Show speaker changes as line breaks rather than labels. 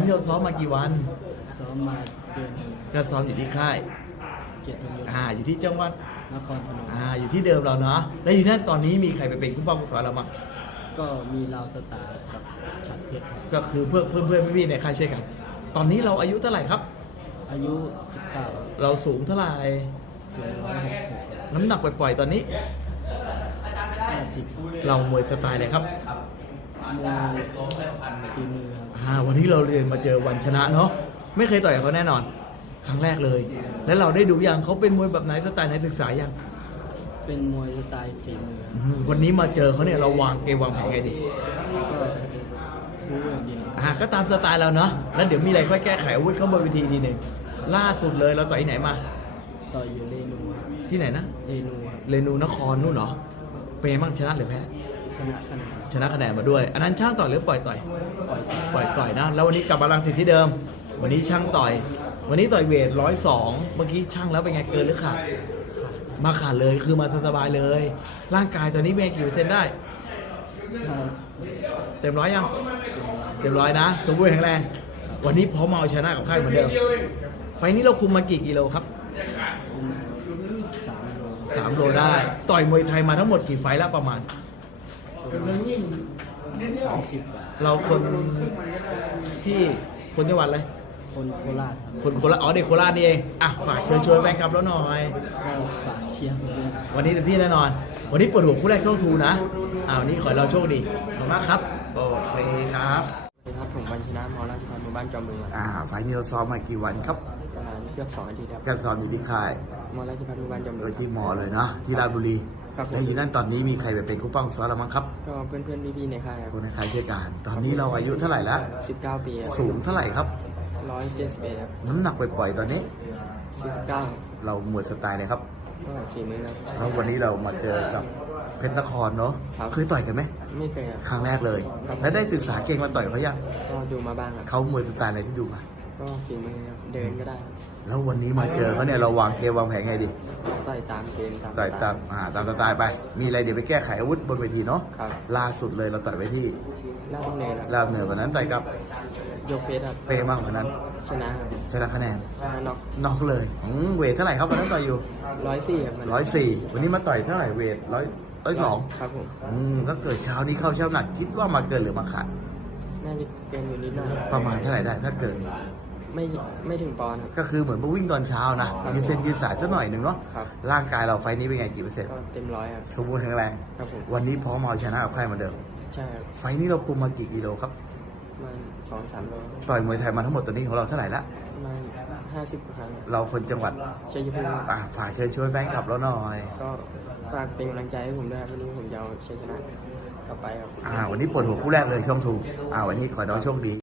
ล์นี้เราซ้อมมากี่วัน
ซ้อมมาเดือนหนึ่ง
ก็ซ้อมอยู่ที่ค่าย
เกียรติยศ
อ่าอยู่ที่จังหวัด
นครพนม
อ่าอยู่ที่เดิมเราเนาะแล้วอยู่นั่นตอนนี้มีใครไปเป็นผู้ป้องผู้สอนเรามั้ง
ก็มีลาวสตาร์กับฉัดเพชรครับ
ก็คือเพื่อนเพื่อนเพื่อนพี่ๆในค่ายช่วยกันตอนนี้เราอายุเท่าไหร่ครับ
อายุ19
เราสูงเท่าไหร่
สูง166
น้ำหนักปล่อยๆตอนนี้
50
เรามวยสไตล์อะไรครับ
มวยฝีมือครับ
อ่าวันนี้เราเรียนมาเจอวันชนะเนาะไม่เคยต่อยกับเขาแน่นอน ครั้งแรกเลย แล้วเราได้ดูยังเขาเป็นมวยแบบไหนสไตล์ไหนศึกษายัง
เป็นมวยสไตล์ฝีมือครับ
อืมวันนี้มาเจอเขาเนี่ยเราวางเกมวางแผนไงดี
ก็รู้อย่างเดียว
อ่าก็ตามสไตล์เราเนาะแล้วเดี๋ยวมีอะไรค่อยแก้ไขอาวุธเข้าบนเวทีทีหนึ่งล่าสุดเลยเราต่อยที่ไหนมา
ต่อยอยู่เรนูครับ
ที่ไหนนะ
เรนูครับ
เรนูนครนู่นเหรอเป็นไงบ้างชนะหรือแพ้
ชนะคะแนน
ชนะคะแนนมาด้วย อันนั้นช่างต่อยหรือปล่อยต่อย
ปล่อย
ปล่อยต่อยนะ แล้ววันนี้กลับมาลังสิตที่เดิม วันนี้ช่างต่อย วันนี้ต่อยเวทร้อยสองเมื่อกี้ช่างแล้วเป็นไงเกินหรือขาด
ขาด
มาขาดเลยคือมาสบายๆเลย ร่างกายตอนนี้เป็นไงกี่เปอร์เซ็นต์ได้
ถ้า
เต็มร้อยยัง เต็มร้อยนะ สมบูรณ์แข็งแรง วันนี้พร้อมมาเอาชนะกับค่ายเหมือนเดิม ไฟล์นี้เราคุมมากี่กิโลครับ
สามโล
สามโลได้ ต่อยมวยไทยมาทั้งหมดกี่ไฟล์แล้วประมาณ
สามสิบกว่า
เราคนที่คนจังหวัดอะไร
คนโคราชครับ
คนโคราชอ๋อเด็กโคราชนี่เองอะฝากเชิญชวนแฟนคลับแล้วหน่อย
ก็ฝากเชียร์ผมด้วยครับ
วันนี้เต็มที่แน่นอน วันนี้เปิดหัวคู่แรกช่องทูนะอ่าวันนี้ขอให้เราโชคดีขอบคุณมากครับโอเคครับ
สวัสดีครับผมวันชนะมอราชพัฒน์หมู่บ้านจอมบึงครับ
อ่าไฟล์นี้เราซ้อมมากี่วันครับ
ประมาณเกือบสองอาทิตย์ครับ
การซ้อมอยู่ที่ค่าย
มอราชพัฒน์หมู่บ้านจอม
โด
บึ
ย
ง
ที่หมอเลยเนาะที่ราชบุรี
ครับผม
แล้วอยู่นั่นตอนนี้มีใครไปเป็นคู่ป้องซ้อมเรามั้งครับ
ก็เพื่อนๆพี่ๆในค่ายค
คนในค่ายช่วยกันตอนนี้เราอายุเท่าไหร่แล้ว
รับ19 ปี
สูงเท่าไหร่ครับ
ร้อยเจ็ดสิบเอ็ดครับ
น้ำหนักปล่อยๆตอนนี้
สี่สิบเก้า
เราหมวดสไตล์เลยครับ
ก็ฝีมือครับ
แล้ววันนี้เรามาเจอกับเพชรนครเนาะ
ครับ
เคยต่อยกันไหม
ไม่เคยครับ
ครั้งแรกเลย แล้วได้ศึกษาเก่งมาต่อยเขายัง
ก็ดูมาบ้างครับ
เขามวยสไตล์อะไรที่ดูมา
ก็ฝีมือครับเดินก็ได้ครับ
แล้ววันนี้มาเจอเขาเนี่ยเราวางเกมวางแผนไงดี
ต่อยตามเกมตาม
ต่อยตามอ่าตามสไตล์ไป มีอะไรเดี๋ยวไปแก้ไขอาวุธบนเวทีเนาะ
ครับ
ล่าสุดเลยเราต่อยไปที่
ล่าต้องเนินครับ
ลาบเหนือวันนั้นต่อยกับ
ยกเฟสครับ
เป้มั่งวันนั้น
ชนะครับ
ชนะคะแนน
ชนะน็อก
นอกเลยอืมเวทเท่าไหร่ครับวันนั้นต่อยอยู่
ร้อยสี่ครับมัน
ร้อยสี่วันนี้มาต่อยเท่าไหร่เวทร้อยร้อยสอง
ครับผม
อืมถ้าเกิดเช้านี้เข้าเช้าหนักคิดว่ามาเกินหรือมาขาด
น่าจะเกินอยู่นิดหน่อย
ประมาณเท่าไหร่ได้ถ้าเกิน
ไม่ไม่ถึงปอนด์ครับ
ก็คือเหมือนมาวิ่งตอนเช้านะยืดเส้นยืดสายสักหน่อยหนึ่งเนาะ
ครับ
ร่างกายเราไฟล์นี้เป็นไงกี่เปอร์เซ็นต์
ก็เต็มร้อยครับ
สมบูรณ์แข็งแรง
ครับผม
วันนี้พร้อมมาเอาชนะกับใครเหมือนเดิม
ใช่ครับ
ไฟล์นี้เราคุมมากี่กิโลครับ
ประมาณสองสามโล
ต่อยมวยไทยมาทั้งหมดตัวนี้ของเราเท่าไหร่ละ
ประมาณห้าสิบกว่าครั้ง
เราคนจังหวัด
ชัยภูมิ
อ่าฝากเชิญชวนแฟนคลับเราหน่อย
ก็ฝากเป็นกำลังใจให้ผมด้วยครับวันนี้ผมจะเอาชัยชนะกลับไปครับ
อ่าวันนี้ปวดหัวคู่แรกเลยช่องทูอ่าวันนี้ขอให้น้องโชคดี